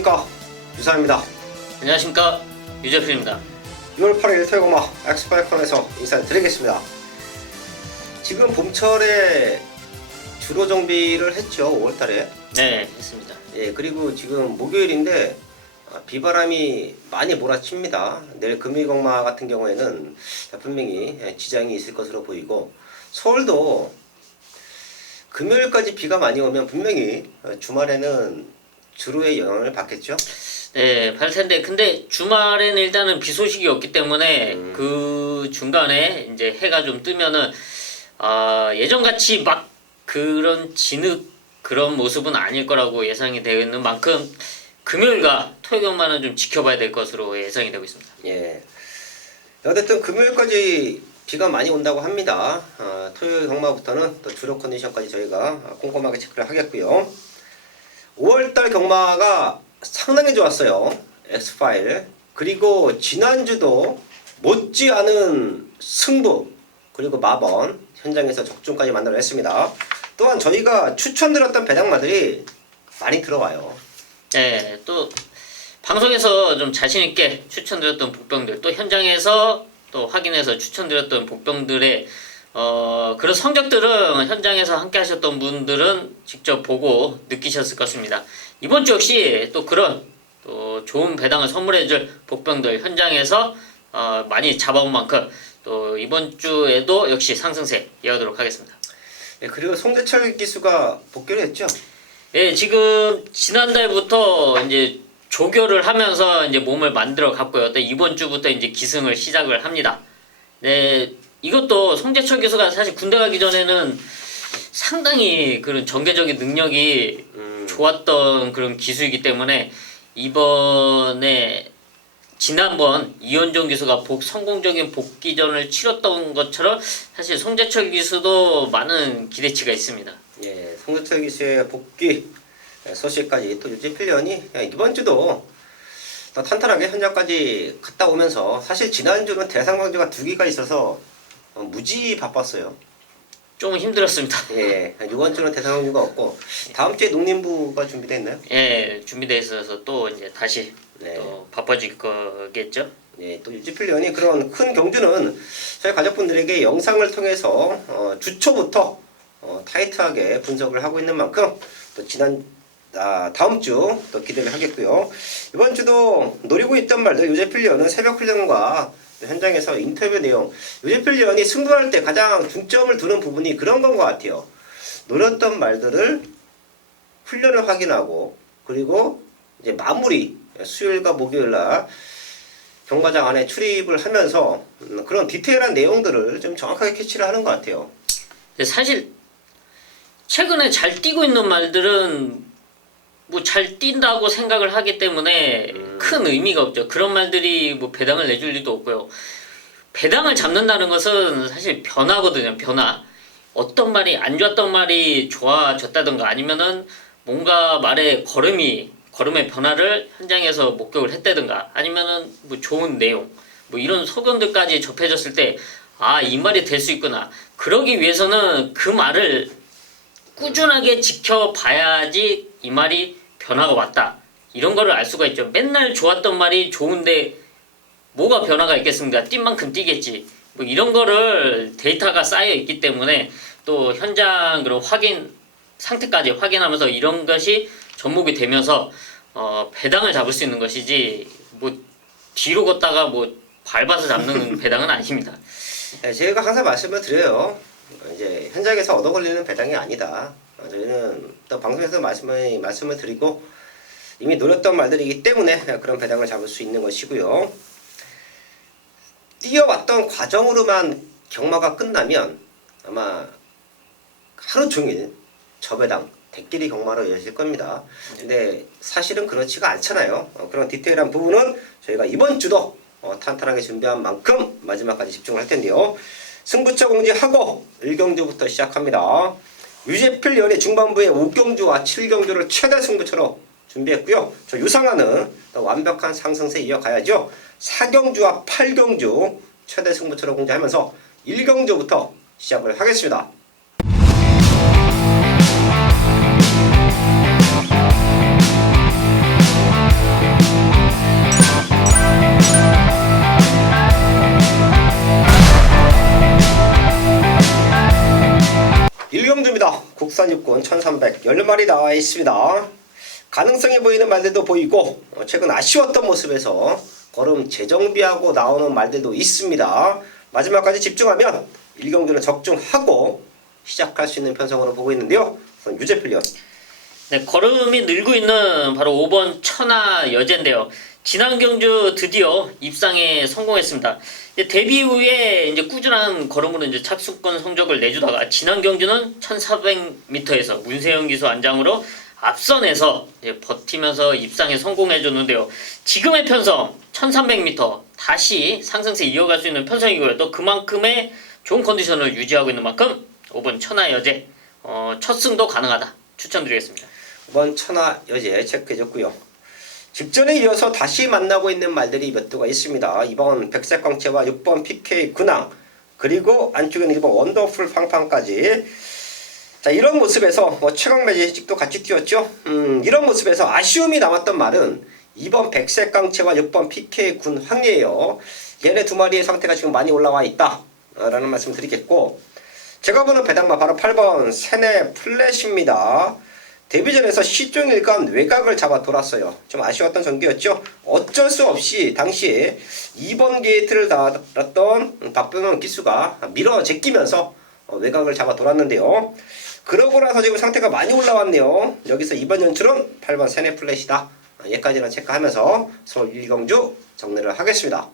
안녕하십니까, 유사입니다. 안녕하십니까, 유재필입니다. 6월 8일 토요일마 엑스파이콘에서 인사드리겠습니다. 지금 봄철에 주로 정비를 했죠, 5월달에. 네, 했습니다. 예, 그리고 지금 목요일인데 비바람이 많이 몰아칩니다. 내일 금일경마 같은 경우에는 분명히 지장이 있을 것으로 보이고, 서울도 금요일까지 비가 많이 오면 분명히 주말에는 주로의 영향을 받겠죠. 네, 받을 텐데, 근데 주말에는 일단은 비 소식이 없기 때문에 그 중간에 이제 해가 좀 뜨면은 예전같이 막 그런 진흙 그런 모습은 아닐 거라고 예상이 되는 만큼 금요일과 토요일만은 좀 지켜봐야 될 것으로 예상이 되고 있습니다. 예. 어쨌든 금요일까지 비가 많이 온다고 합니다. 토요일 경마부터는 또 주로 컨디션까지 저희가 꼼꼼하게 체크를 하겠고요. 5월달 경마가 상당히 좋았어요. 엑스파일. 그리고 지난주도 못지않은 승부, 그리고 마번 현장에서 적중까지 만들어냈습니다. 또한 저희가 추천드렸던 배당마들이 많이 들어와요. 네, 또 방송에서 좀 자신있게 추천드렸던 복병들, 또 현장에서 또 확인해서 추천드렸던 복병들의 그런 성적들은 현장에서 함께 하셨던 분들은 직접 보고 느끼셨을 것입니다. 이번 주 역시 또 그런 또 좋은 배당을 선물해줄 복병들 현장에서 많이 잡아온 만큼 또 이번 주에도 역시 상승세 이어가도록 하겠습니다. 예, 그리고 송대철 기수가 복귀를 했죠. 예, 지금 지난달부터 이제 조교를 하면서 이제 몸을 만들어 갔고요. 또 이번 주부터 이제 기승을 시작을 합니다. 네, 이것도 송재철 기수가 사실 군대 가기 전에는 상당히 그런 전개적인 능력이 좋았던 그런 기수이기 때문에 이번에 지난번 이현종 기수가 성공적인 복귀전을 치렀던 것처럼 사실 송재철 기수도 많은 기대치가 있습니다. 예, 송재철 기수의 복귀 소식까지 또 유지필련이 이번 주도 더 탄탄하게 현장까지 갔다 오면서, 사실 지난주는 대상광주가 2개가 있어서 무지 바빴어요. 좀 힘들었습니다. 예, 이번 주는 대상광주가 없고 다음 주에 농림부가 준비되어 있나요? 예, 준비되어 있어서 또 이제 다시 네. 또 바빠질 거겠죠. 예, 또 유지필련이 그런 큰 경주는 저희 가족분들에게 영상을 통해서 주초부터 타이트하게 분석을 하고 있는 만큼 또 다음 주 또 기대를 하겠고요. 이번 주도 노리고 있던 말들, 유재필련은 새벽 훈련과 현장에서 인터뷰 내용, 유재필련이 승부할 때 가장 중점을 두는 부분이 그런 건 것 같아요. 노렸던 말들을 훈련을 확인하고, 그리고 이제 마무리 수요일과 목요일날 경마장 안에 출입을 하면서 그런 디테일한 내용들을 좀 정확하게 캐치를 하는 것 같아요. 사실 최근에 잘 뛰고 있는 말들은 뭐 잘 뛴다고 생각을 하기 때문에 큰 의미가 없죠. 그런 말들이 뭐 배당을 내줄 리도 없고요. 배당을 잡는다는 것은 사실 변화거든요. 변화. 어떤 말이 안 좋았던 말이 좋아졌다던가, 아니면은 뭔가 말의 걸음의 변화를 현장에서 목격을 했다든가, 아니면은 뭐 좋은 내용, 뭐 이런 소견들까지 접해졌을 때 이 말이 될 수 있구나. 그러기 위해서는 그 말을 꾸준하게 지켜봐야지 이 말이 변화가 왔다, 이런 거를 알 수가 있죠. 맨날 좋았던 말이 좋은데 뭐가 변화가 있겠습니까? 뛴 만큼 뛰겠지. 뭐 이런 거를 데이터가 쌓여 있기 때문에 또 현장 그런 상태까지 확인하면서 이런 것이 접목이 되면서 배당을 잡을 수 있는 것이지, 뭐 뒤로 걷다가 뭐 밟아서 잡는 배당은 아닙니다. 네, 제가 항상 말씀을 드려요. 이제 현장에서 얻어 걸리는 배당이 아니다. 저희는 또 방송에서 말씀을 드리고 이미 노렸던 말들이기 때문에 그런 배당을 잡을 수 있는 것이고요. 뛰어왔던 과정으로만 경마가 끝나면 아마 하루 종일 저배당 대끼리 경마로 이어질 겁니다. 근데 사실은 그렇지가 않잖아요. 그런 디테일한 부분은 저희가 이번 주도 탄탄하게 준비한 만큼 마지막까지 집중을 할 텐데요. 승부처 공지하고 1경주부터 시작합니다. 유재필련이 중반부에 5경주와 7경주를 최대 승부처로 준비했고요. 저 유상하는 완벽한 상승세 이어가야죠. 4경주와 8경주 최대 승부처로 공지하면서 1경주부터 시작을 하겠습니다. 국산 육군 1300 10마리 나와 있습니다. 가능성이 보이는 말들도 보이고 최근 아쉬웠던 모습에서 걸음 재정비하고 나오는 말들도 있습니다. 마지막까지 집중하면 1경기는 적중하고 시작할 수 있는 편성으로 보고 있는데요. 우선 유재필련. 네, 걸음이 늘고 있는 바로 5번 천하 여제인데요. 지난 경주 드디어 입상에 성공했습니다. 데뷔 이후에 이제 꾸준한 걸음으로 이제 착수권 성적을 내주다가 지난 경주는 1400m에서 문세영 기수 안장으로 앞선에서 이제 버티면서 입상에 성공해줬는데요. 지금의 편성 1300m 다시 상승세 이어갈 수 있는 편성이고요. 또 그만큼의 좋은 컨디션을 유지하고 있는 만큼 5번 천하 여제 첫 승도 가능하다 추천드리겠습니다. 5번 천하 여제 체크해줬고요. 직전에 이어서 다시 만나고 있는 말들이 몇 두가 있습니다. 2번 백색광채와 6번 PK 근황 그리고 안쪽에는 1번 원더풀 팡팡까지. 자, 이런 모습에서 최강 매직도 같이 뛰었죠. 이런 모습에서 아쉬움이 남았던 말은 2번 백색광채와 6번 PK 군황이에요. 얘네 두 마리의 상태가 지금 많이 올라와 있다 라는 말씀 드리겠고, 제가 보는 배당마 바로 8번 세네 플랫입니다. 데뷔전에서 시종일관 외곽을 잡아 돌았어요. 좀 아쉬웠던 전개였죠. 어쩔 수 없이 당시에 2번 게이트를 달았던 박병현 기수가 밀어 제끼면서 외곽을 잡아 돌았는데요. 그러고 나서 지금 상태가 많이 올라왔네요. 여기서 이번 연출은 8번 세네 플랫이다. 얘까지는 체크하면서 서울 1경주 정리를 하겠습니다.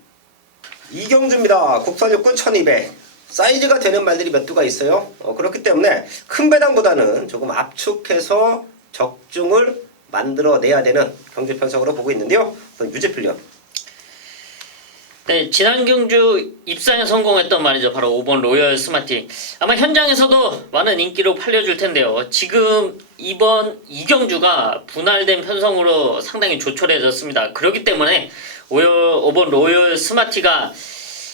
2경주입니다. 국산육군 1200. 사이즈가 되는 말들이 몇 두가 있어요. 그렇기 때문에 큰 배당보다는 조금 압축해서 적중을 만들어내야 되는 경주 편성으로 보고 있는데요. 유재필련. 네, 지난 경주 입상에 성공했던 말이죠. 바로 5번 로열 스마티. 아마 현장에서도 많은 인기로 팔려줄 텐데요. 지금 이번 이경주가 분할된 편성으로 상당히 조촐해졌습니다. 그렇기 때문에 5번 로열 스마티가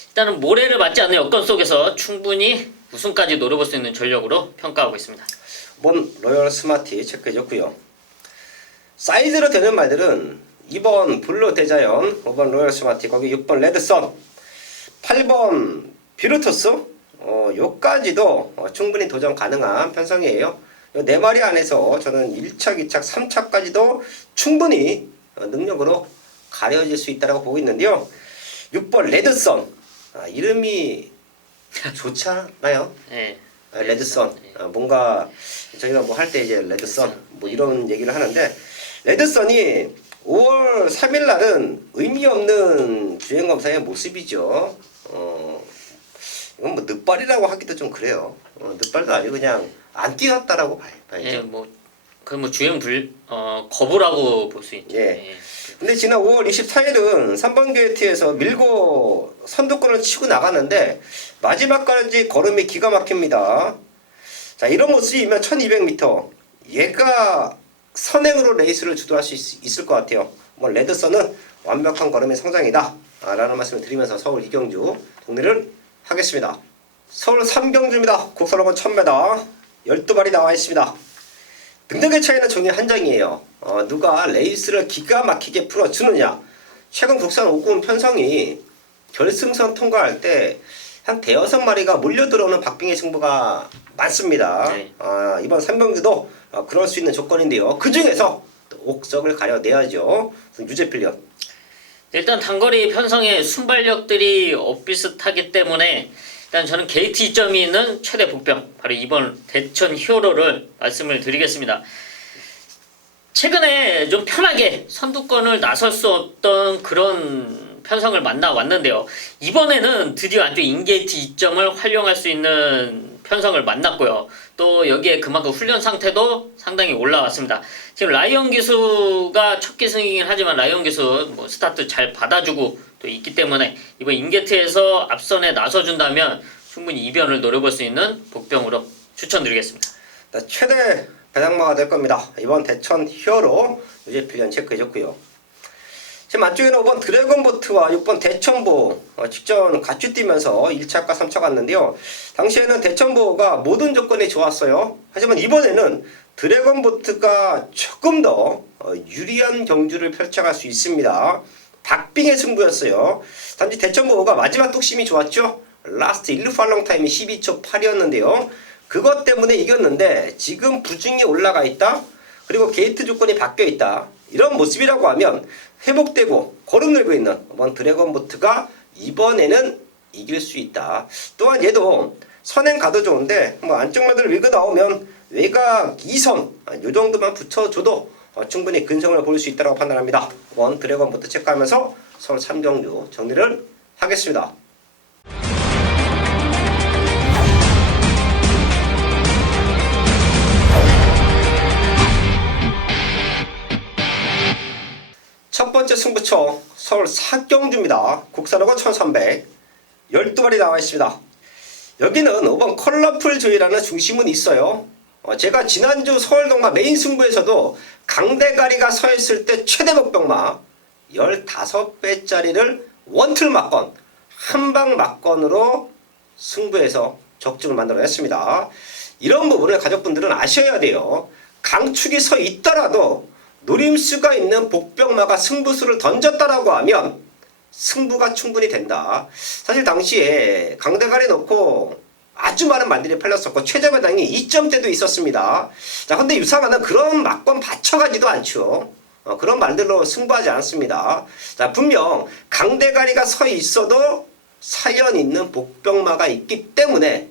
일단은 모래를 맞지 않는 여건 속에서 충분히 우승까지 노려볼 수 있는 전력으로 평가하고 있습니다. 5번 로열 스마티 체크해줬고요. 사이즈로 되는 말들은 2번 블루 대자연, 5번 로열 스마티, 거기 6번 레드선, 8번 비루토스, 요까지도 충분히 도전 가능한 편성이에요. 요 4마리 안에서 저는 1착, 2착, 3착까지도 충분히 능력으로 가려질 수 있다고 보고 있는데요. 6번 레드선, 이름이 좋지 않나요? 네. 레드선. 뭔가 저희가 뭐 할 때 이제 레드선 뭐 이런 얘기를 하는데, 레드선이 5월 3일 날은 의미 없는 주행검사의 모습이죠. 이건 뭐 늦발이라고 하기도 좀 그래요. 늦발도 아니고 그냥 안 뛰었다라고 봐야죠. 예, 뭐 주행 거부라고 볼 수 있죠. 예. 예. 근데 지난 5월 24일은 3번 게이트에서 밀고 선두권을 치고 나갔는데 마지막까지 걸음이 기가 막힙니다. 자, 이런 모습이면 1200m 얘가 선행으로 레이스를 주도할 수 있을 것 같아요. 뭐 레드선은 완벽한 걸음의 성장이다 라는 말씀을 드리면서 서울 2경주 정리를 하겠습니다. 서울 3경주입니다. 국산로건 1000m 12마리 나와 있습니다. 능력의 차이는 종이 한 장이에요. 누가 레이스를 기가 막히게 풀어주느냐. 최근 국산 5군 편성이 결승선 통과할 때 한 대여섯 마리가 몰려들어오는 박빙의 승부가 많습니다. 네. 이번 3경주도 그럴 수 있는 조건인데요. 그 중에서 옥석을 가려내야죠. 유재필련. 일단 단거리 편성의 순발력들이 엇비슷하기 때문에 일단 저는 게이트 이점이 있는 최대 복병 바로 이번 대천 히어로를 말씀을 드리겠습니다. 최근에 좀 편하게 선두권을 나설 수 없던 그런 편성을 만나왔는데요. 이번에는 드디어 안쪽 인게이트 이점을 활용할 수 있는 편성을 만났고요. 또 여기에 그만큼 훈련 상태도 상당히 올라왔습니다. 지금 라이언 기수가 첫 기승이긴 하지만 라이언 기수 뭐 스타트 잘 받아주고 또 있기 때문에 이번 인게이트에서 앞선에 나서준다면 충분히 이변을 노려볼 수 있는 복병으로 추천드리겠습니다. 최대 배당마가 될 겁니다. 이번 대천 히어로 유재필련 체크해줬고요. 지금 안쪽에는 5번 드래곤보트와 6번 대천보 직전 같이 뛰면서 1차과 3차 갔는데요. 당시에는 대천보가 모든 조건이 좋았어요. 하지만 이번에는 드래곤보트가 조금 더 유리한 경주를 펼쳐갈 수 있습니다. 박빙의 승부였어요. 단지 대천보가 마지막 뚝심이 좋았죠. 라스트 1루 팔롱 타임이 12초 8이었는데요. 그것 때문에 이겼는데 지금 부중이 올라가 있다. 그리고 게이트 조건이 바뀌어 있다. 이런 모습이라고 하면 회복되고 거름 늘고 있는 원 드래곤보트가 이번에는 이길 수 있다. 또한 얘도 선행 가도 좋은데 뭐 안쪽 라드를 밀고 나오면 외곽 2선 요 정도만 붙여줘도 충분히 근성을 보일 수 있다고 판단합니다. 원 드래곤보트 체크하면서 서울 3경주 정리를 하겠습니다. 첫 번째 승부처 서울 4경주입니다. 국산어고 1300 12마리 나와 있습니다. 여기는 5번 컬러풀 조이라는 중심은 있어요. 제가 지난주 서울동마 메인 승부에서도 강대가리가 서 있을 때 최대 목병마 15배짜리를 원틀 막건 한방 막건으로 승부에서 적중을 만들어냈습니다. 이런 부분을 가족분들은 아셔야 돼요. 강축이 서 있더라도 노림수가 있는 복병마가 승부수를 던졌다라고 하면 승부가 충분히 된다. 사실 당시에 강대가리 놓고 아주 많은 말들이 팔렸었고 최저 배당이 2점대도 있었습니다. 자, 근데 유상아는 그런 막건 받쳐가지도 않죠. 그런 말들로 승부하지 않습니다. 자, 분명 강대가리가 서 있어도 사연 있는 복병마가 있기 때문에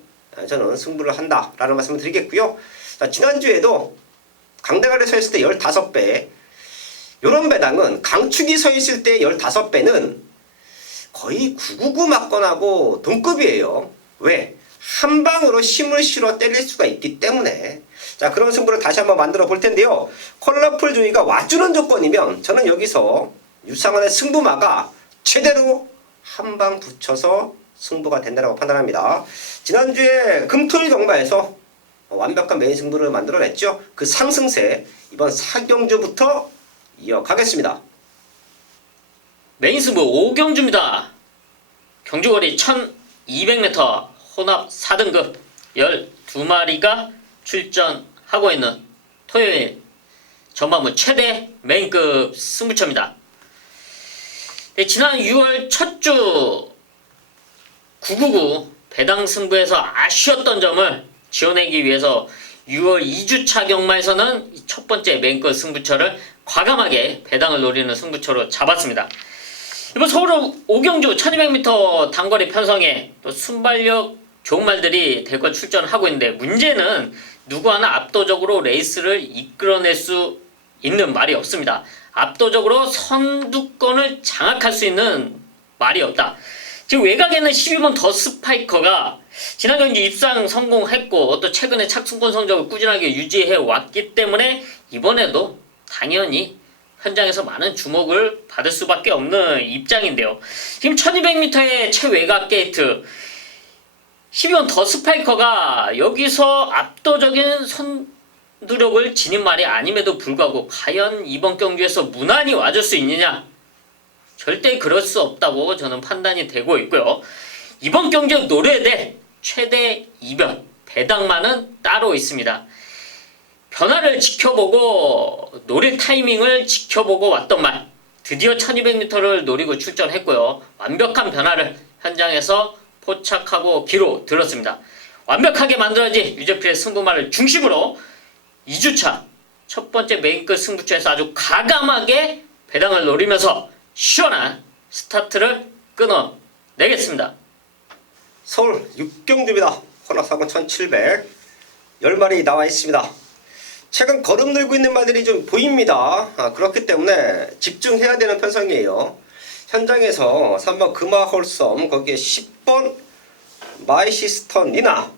저는 승부를 한다라는 말씀을 드리겠고요. 자, 지난주에도 강대가리 서 있을 때 15배, 요런 배당은 강축이 서 있을 때 15배는 거의 999 막건하고 동급이에요. 왜? 한 방으로 힘을 실어 때릴 수가 있기 때문에. 자, 그런 승부를 다시 한번 만들어 볼 텐데요. 컬러풀 조이가 와주는 조건이면 저는 여기서 유상원의 승부마가 최대로 한 방 붙여서 승부가 된다고 판단합니다. 지난주에 금토일 경마에서 완벽한 메인 승부를 만들어냈죠. 그 상승세 이번 4경주부터 이어가겠습니다. 메인 승부 5경주입니다. 경주거리 1200m 혼합 4등급 12마리가 출전하고 있는 토요일 전반부 최대 메인급 승부처입니다. 네, 지난 6월 첫 주 999 배당 승부에서 아쉬웠던 점을 지원하기 위해서 6월 2주차 경마에서는 첫 번째 메인급 승부처를 과감하게 배당을 노리는 승부처로 잡았습니다. 이번 서울 5경주 1200m 단거리 편성에 또 순발력 좋은 말들이 대거 출전하고 있는데 문제는 누구 하나 압도적으로 레이스를 이끌어낼 수 있는 말이 없습니다. 압도적으로 선두권을 장악할 수 있는 말이 없다. 지금 외곽에는 12번 더 스파이커가 지난 경주 입상 성공했고 또 최근에 착승권 성적을 꾸준하게 유지해 왔기 때문에 이번에도 당연히 현장에서 많은 주목을 받을 수밖에 없는 입장인데요. 지금 1200m의 최외곽 게이트 12번 더 스파이커가 여기서 압도적인 선두력을 지닌 말이 아님에도 불구하고 과연 이번 경주에서 무난히 와줄 수 있느냐? 절대 그럴 수 없다고 저는 판단이 되고 있고요. 이번 경주에 노려야 될 최대 이변, 배당만은 따로 있습니다. 변화를 지켜보고 노릴 타이밍을 지켜보고 왔던 말 드디어 1200m를 노리고 출전했고요. 완벽한 변화를 현장에서 포착하고 기로 들었습니다. 완벽하게 만들어진 유재필의 승부말을 중심으로 2주차 첫 번째 메인급 승부처에서 아주 과감하게 배당을 노리면서 시원한 스타트를 끊어내겠습니다. 서울 6경주입니다. 혼합사건 1700 10마리 나와 있습니다. 최근 거름 늘고 있는 말들이 좀 보입니다. 그렇기 때문에 집중해야 되는 편성이에요. 현장에서 3번 금화홀섬 거기에 10번 마이시스턴 니나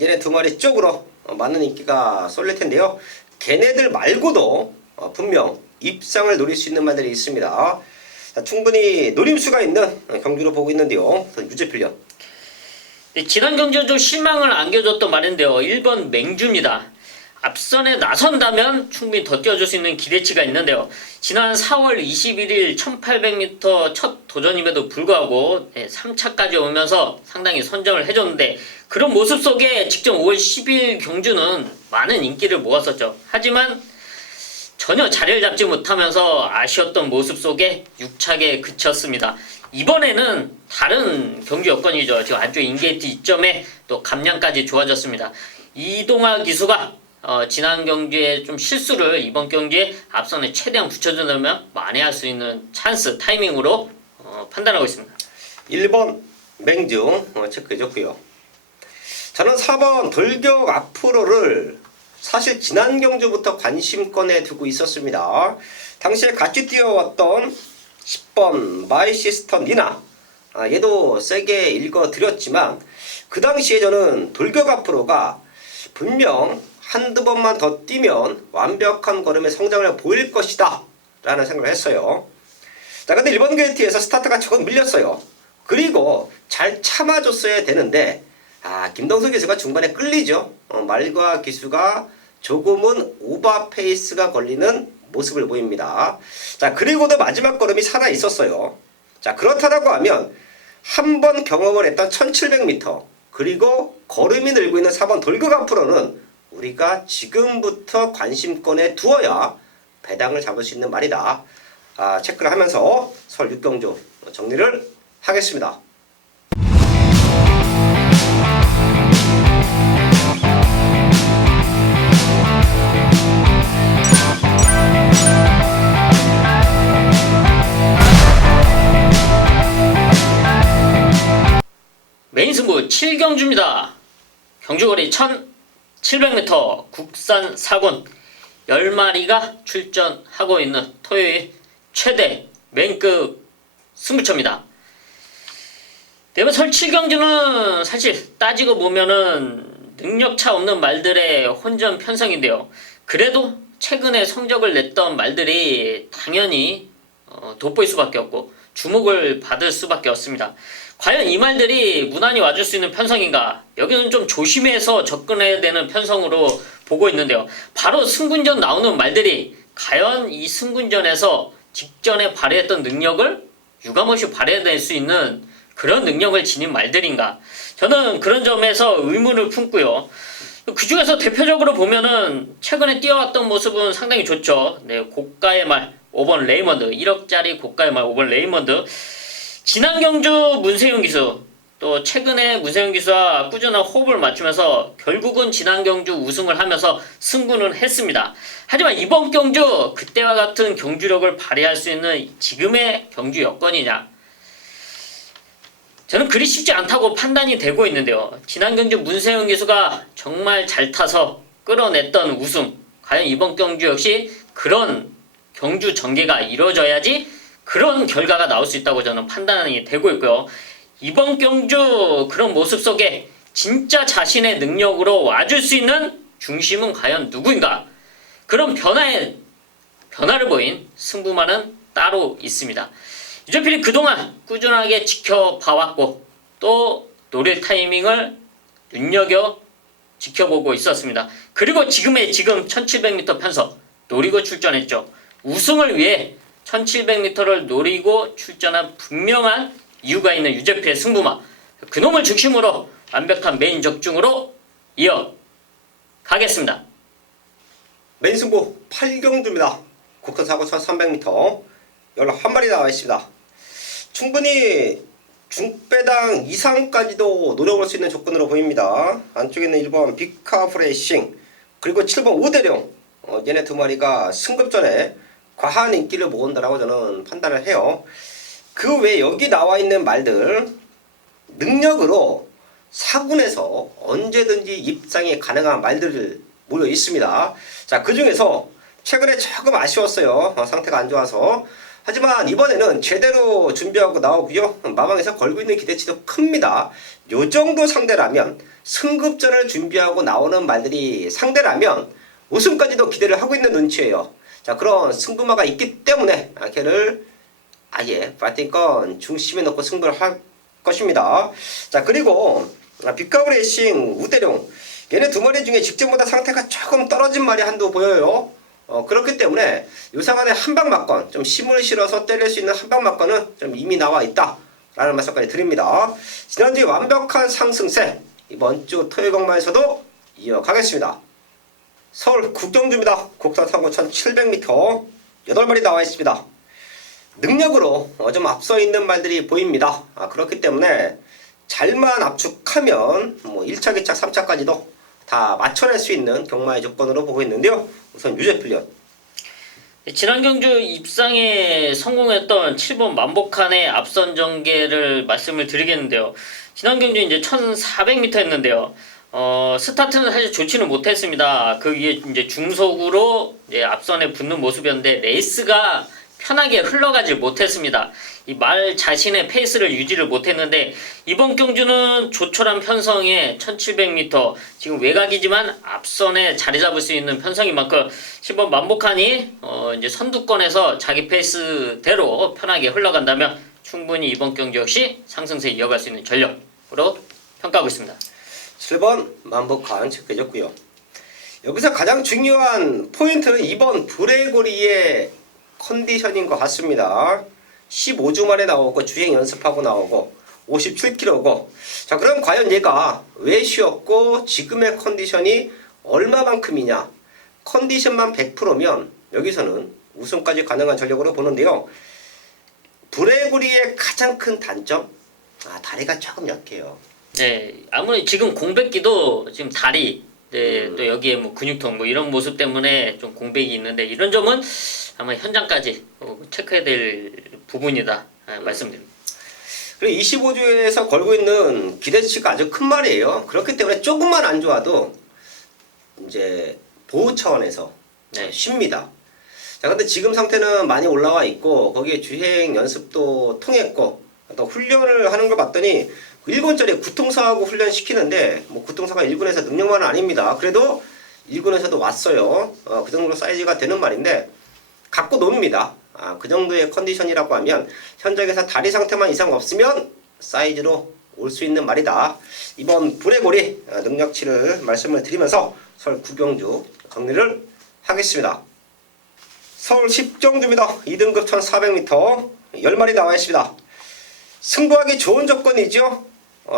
얘네 두 마리 쪽으로 많은 인기가 쏠릴 텐데요. 걔네들 말고도 분명 입상을 노릴 수 있는 말들이 있습니다. 충분히 노림수가 있는 경주로 보고 있는데요. 유재필련. 네, 지난 경주에 좀 실망을 안겨줬던 말인데요. 1번 맹주입니다. 앞선에 나선다면 충분히 더 뛰어줄 수 있는 기대치가 있는데요. 지난 4월 21일 1800m 첫 도전임에도 불구하고 3차까지 오면서 상당히 선정을 해줬는데 그런 모습 속에 직전 5월 10일 경주는 많은 인기를 모았었죠. 하지만 전혀 자리를 잡지 못하면서 아쉬웠던 모습 속에 6차게 그쳤습니다. 이번에는 다른 경주 여건이죠. 지금 안쪽 인게이트 2점에 또 감량까지 좋아졌습니다. 이동화 기수가 지난 경기에 좀 실수를 이번 경기에 앞선에 최대한 붙여준다면 만회할 수 있는 찬스 타이밍으로 판단하고 있습니다. 1번 맹중 체크해줬고요. 저는 4번 돌격 앞으로를 사실 지난 경주부터 관심권에 두고 있었습니다. 당시에 같이 뛰어왔던 10번 마이시스터 니나, 얘도 세게 읽어드렸지만 그 당시에 저는 돌격 앞으로가 분명 한두 번만 더 뛰면 완벽한 걸음의 성장을 보일 것이다 라는 생각을 했어요. 자, 근데 1번 게이트에서 스타트가 조금 밀렸어요. 그리고 잘 참아줬어야 되는데 김동석 기수가 중반에 끌리죠. 말과 기수가 조금은 오버 페이스가 걸리는 모습을 보입니다. 자, 그리고도 마지막 걸음이 살아 있었어요. 자, 그렇다라고 하면 한 번 경험을 했던 1700m 그리고 걸음이 늘고 있는 4번 돌격 앞으로는 우리가 지금부터 관심권에 두어야 배당을 잡을 수 있는 말이다. 체크를 하면서 설 6경주 정리를 하겠습니다. 메인 승부 7경주입니다. 경주거리 1700m 국산 4군 10마리가 출전하고 있는 토요일 최대 메인급 승부처입니다. 대번 설 7경주는 사실 따지고 보면은 능력차 없는 말들의 혼전 편성인데요. 그래도 최근에 성적을 냈던 말들이 당연히 돋보일 수밖에 없고 주목을 받을 수밖에 없습니다. 과연 이 말들이 무난히 와줄 수 있는 편성인가? 여기는 좀 조심해서 접근해야 되는 편성으로 보고 있는데요. 바로 승군전 나오는 말들이 과연 이 승군전에서 직전에 발휘했던 능력을 유감없이 발휘해낼 수 있는 그런 능력을 지닌 말들인가? 저는 그런 점에서 의문을 품고요. 그 중에서 대표적으로 보면은 최근에 뛰어왔던 모습은 상당히 좋죠. 네, 고가의 말 5번 레이먼드 1억짜리 고가의 말 5번 레이먼드. 지난 경주 문세윤 기수, 또 최근에 문세윤 기수와 꾸준한 호흡을 맞추면서 결국은 지난 경주 우승을 하면서 승부는 했습니다. 하지만 이번 경주 그때와 같은 경주력을 발휘할 수 있는 지금의 경주 여건이냐? 저는 그리 쉽지 않다고 판단이 되고 있는데요. 지난 경주 문세윤 기수가 정말 잘 타서 끌어냈던 우승, 과연 이번 경주 역시 그런 경주 전개가 이루어져야지 그런 결과가 나올 수 있다고 저는 판단이 되고 있고요. 이번 경주 그런 모습 속에 진짜 자신의 능력으로 와줄 수 있는 중심은 과연 누구인가? 그런 변화를 보인 승부만은 따로 있습니다. 유저필이 그동안 꾸준하게 지켜봐왔고 또 노릴 타이밍을 눈여겨 지켜보고 있었습니다. 그리고 지금 1700m 편서 노리고 출전했죠. 우승을 위해 1700m를 노리고 출전한 분명한 이유가 있는 유재필의 승부마, 그놈을 중심으로 완벽한 메인 적중으로 이어가겠습니다. 메인 승부 8경주입니다. 국산 4군 1300m 11마리 나와 있습니다. 충분히 중배당 이상까지도 노려볼 수 있는 조건으로 보입니다. 안쪽에는 1번 비카프레싱 그리고 7번 오대령, 얘네 두 마리가 승급전에 과한 인기를 모은다라고 저는 판단을 해요. 그 외에 여기 나와 있는 말들 능력으로 4군에서 언제든지 입상이 가능한 말들을 모여 있습니다. 자, 그 중에서 최근에 조금 아쉬웠어요. 상태가 안 좋아서. 하지만 이번에는 제대로 준비하고 나오고요. 마방에서 걸고 있는 기대치도 큽니다. 요 정도 상대라면 승급전을 준비하고 나오는 말들이 상대라면 우승까지도 기대를 하고 있는 눈치예요. 자, 그런 승부마가 있기 때문에 걔를 아예 파이팅권 중심에 놓고 승부를 할 것입니다. 자, 그리고 빅카브레이싱 우대룡, 얘네 두 마리 중에 직전보다 상태가 조금 떨어진 말이 한두 보여요. 그렇기 때문에 요상한에 한방막건, 좀 힘을 실어서 때릴 수 있는 한방막건은 좀 이미 나와 있다 라는 말씀까지 드립니다. 지난주에 완벽한 상승세, 이번 주 토요일 경마에서도 이어가겠습니다. 서울 국경주입니다. 국산 3군 1700m 8마리 나와 있습니다. 능력으로 좀 앞서 있는 말들이 보입니다. 그렇기 때문에 잘만 압축하면 1차, 2차, 3차까지도 다 맞춰낼 수 있는 경마의 조건으로 보고 있는데요. 우선 유제필련. 지난 경주 입상에 성공했던 7번 만복한의 앞선 전개를 말씀을 드리겠는데요. 지난 경주 이제 1,400m 했는데요. 스타트는 사실 좋지는 못했습니다. 그 위에 이제 중속으로 이제 앞선에 붙는 모습이었는데 레이스가 편하게 흘러가질 못했습니다. 이 말 자신의 페이스를 유지를 못했는데 이번 경주는 조촐한 편성에 1700m 지금 외곽이지만 앞선에 자리 잡을 수 있는 편성인 만큼 10번 만복한이 이제 선두권에서 자기 페이스대로 편하게 흘러간다면 충분히 이번 경주 역시 상승세 이어갈 수 있는 전력으로 평가하고 있습니다. 7번 만복한 체크해줬고요. 여기서 가장 중요한 포인트는 2번 브레고리의 컨디션인 것 같습니다. 15주 만에 나오고 주행 연습하고 나오고 57kg고 자 그럼 과연 얘가 왜 쉬었고 지금의 컨디션이 얼마만큼이냐. 컨디션만 100%면 여기서는 우승까지 가능한 전력으로 보는데요. 브레고리의 가장 큰 단점 다리가 조금 약해요. 네, 아무래도 지금 공백기도 지금 다리, 네, 또 여기에 뭐 근육통 뭐 이런 모습 때문에 좀 공백이 있는데 이런 점은 아마 현장까지 체크해야 될 부분이다 말씀드립니다. 그리고 25주에서 걸고 있는 기대치가 아주 큰 말이에요. 그렇기 때문에 조금만 안 좋아도 이제 보호 차원에서 쉽니다. 자, 근데 지금 상태는 많이 올라와 있고 거기에 주행 연습도 통했고 또 훈련을 하는 걸 봤더니 1군짜리 구통사하고 훈련 시키는데 뭐 구통사가 1군에서 능력만은 아닙니다. 그래도 1군에서도 왔어요. 그 정도 사이즈가 되는 말인데 갖고 놉니다. 그 정도의 컨디션이라고 하면 현장에서 다리 상태만 이상 없으면 사이즈로 올 수 있는 말이다. 이번 브레고리 능력치를 말씀을 드리면서 서울 구경주 정리를 하겠습니다. 서울 10경주입니다. 2등급 1400m 10마리 나와 있습니다. 승부하기 좋은 조건이죠.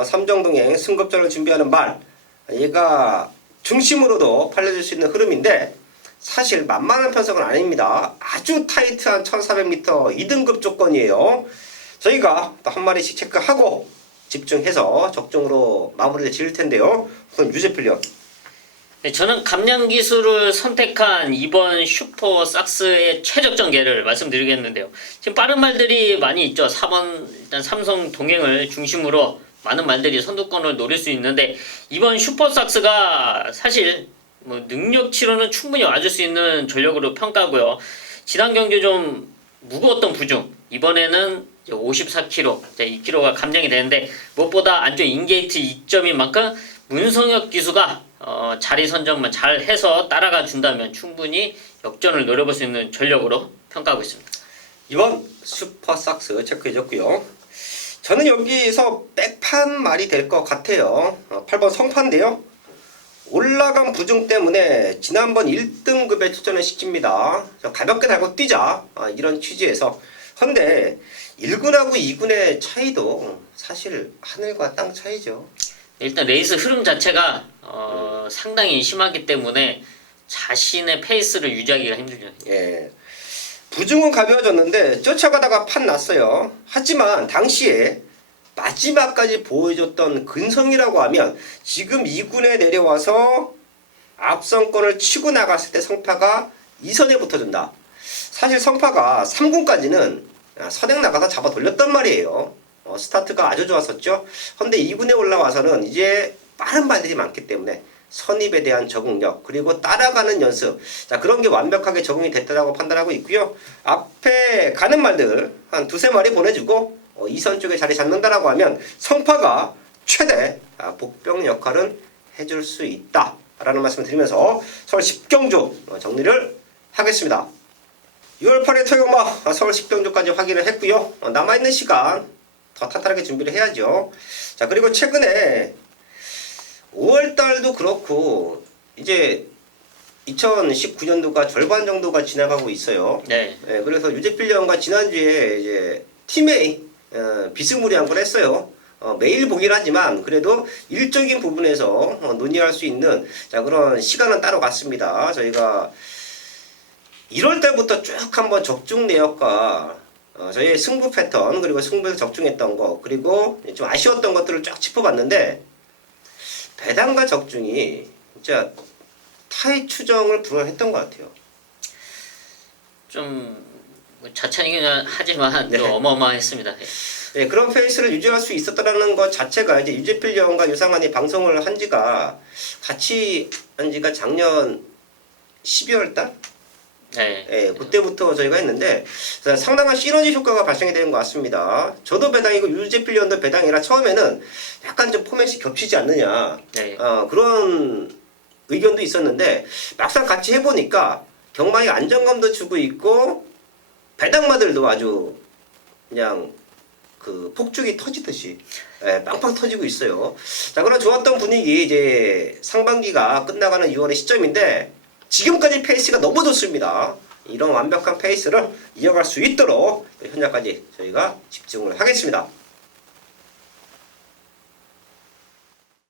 삼정동행 승급전을 준비하는 말 얘가 중심으로도 팔려줄 수 있는 흐름인데 사실 만만한 편성은 아닙니다. 아주 타이트한 1400m 2등급 조건이에요. 저희가 또 한 마리씩 체크하고 집중해서 적중으로 마무리를 지을 텐데요. 우선 유제필련. 네, 저는 감량 기술을 선택한 이번 슈퍼 삭스의 최적 전개를 말씀드리겠는데요. 지금 빠른 말들이 많이 있죠. 4번 일단 삼성 동행을 중심으로 많은 말들이 선두권을 노릴 수 있는데 이번 슈퍼 삭스가 사실 뭐 능력치로는 충분히 와줄 수 있는 전력으로 평가하고요. 지난 경기 좀 무거웠던 부중 이번에는 54kg, 2kg가 감량이 되는데 무엇보다 안쪽 인게이트 2점인 만큼 문성혁 기수가 자리 선정만 잘 해서 따라가 준다면 충분히 역전을 노려볼 수 있는 전력으로 평가하고 있습니다. 이번 슈퍼삭스 체크해줬고요. 저는 여기서 백판 말이 될 것 같아요. 8번 성파인데요. 올라간 부중 때문에 지난번 1등급에 추천을 시킵니다. 가볍게 달고 뛰자 이런 취지에서. 근데 1군하고 2군의 차이도 사실 하늘과 땅 차이죠. 일단 레이스 흐름 자체가 상당히 심하기 때문에 자신의 페이스를 유지하기가 힘들죠. 예. 부중은 가벼워졌는데 쫓아가다가 판 났어요. 하지만 당시에 마지막까지 보여줬던 근성이라고 하면 지금 2군에 내려와서 앞선권을 치고 나갔을 때 성파가 2선에 붙어준다. 사실 성파가 3군까지는 선행 나가서 잡아 돌렸단 말이에요. 스타트가 아주 좋았었죠. 그런데 2군에 올라와서는 이제 빠른 말들이 많기 때문에 선입에 대한 적응력 그리고 따라가는 연습 그런 게 완벽하게 적응이 됐다고 판단하고 있고요. 앞에 가는 말들 한 두세 마리 보내주고 2선 쪽에 자리 잡는다라고 하면 성파가 최대 복병 역할은 해줄 수 있다라는 말씀을 드리면서 서울 10경주 정리를 하겠습니다. 6월 8일 토요일마 서울 10경주까지 확인을 했고요. 남아있는 시간 더 탄탄하게 준비를 해야죠. 자, 그리고 최근에 5월달도 그렇고 이제 2019년도가 절반 정도가 지나가고 있어요. 네. 그래서 유제필련과 지난주에 이제 팀A 비스무리한 걸 했어요. 매일 보긴 하지만 그래도 일적인 부분에서 논의할 수 있는 그런 시간은 따로 갔습니다. 저희가 1월 달부터 쭉 한번 적중 내역과 저희의 승부 패턴 그리고 승부에서 적중했던 거 그리고 좀 아쉬웠던 것들을 쫙 짚어봤는데 배당과 적중이 진짜 타이 추정을 불허했던 것 같아요. 좀뭐 자찬이긴 하지만 네. 또 어마어마했습니다. 예. 네, 그런 페이스를 유지할 수 있었다라는 것 자체가 이제 유재필 의원과 유상한이 방송을 한 지가 같이 한 지가 작년 12월 달? 네. 예, 그때부터 저희가 했는데 상당한 시너지 효과가 발생이 되는 것 같습니다. 저도 배당이고 유재필 의원도 배당이라 처음에는 약간 좀 포맷이 겹치지 않느냐 네. 그런 의견도 있었는데 막상 같이 해보니까 경마에 안정감도 주고 있고 배당마들도 아주 그냥 그 폭죽이 터지듯이 빵빵 터지고 있어요. 자, 그런 좋았던 분위기 이제 상반기가 끝나가는 6월의 시점인데 지금까지 페이스가 너무 좋습니다. 이런 완벽한 페이스를 이어갈 수 있도록 현장까지 저희가 집중을 하겠습니다.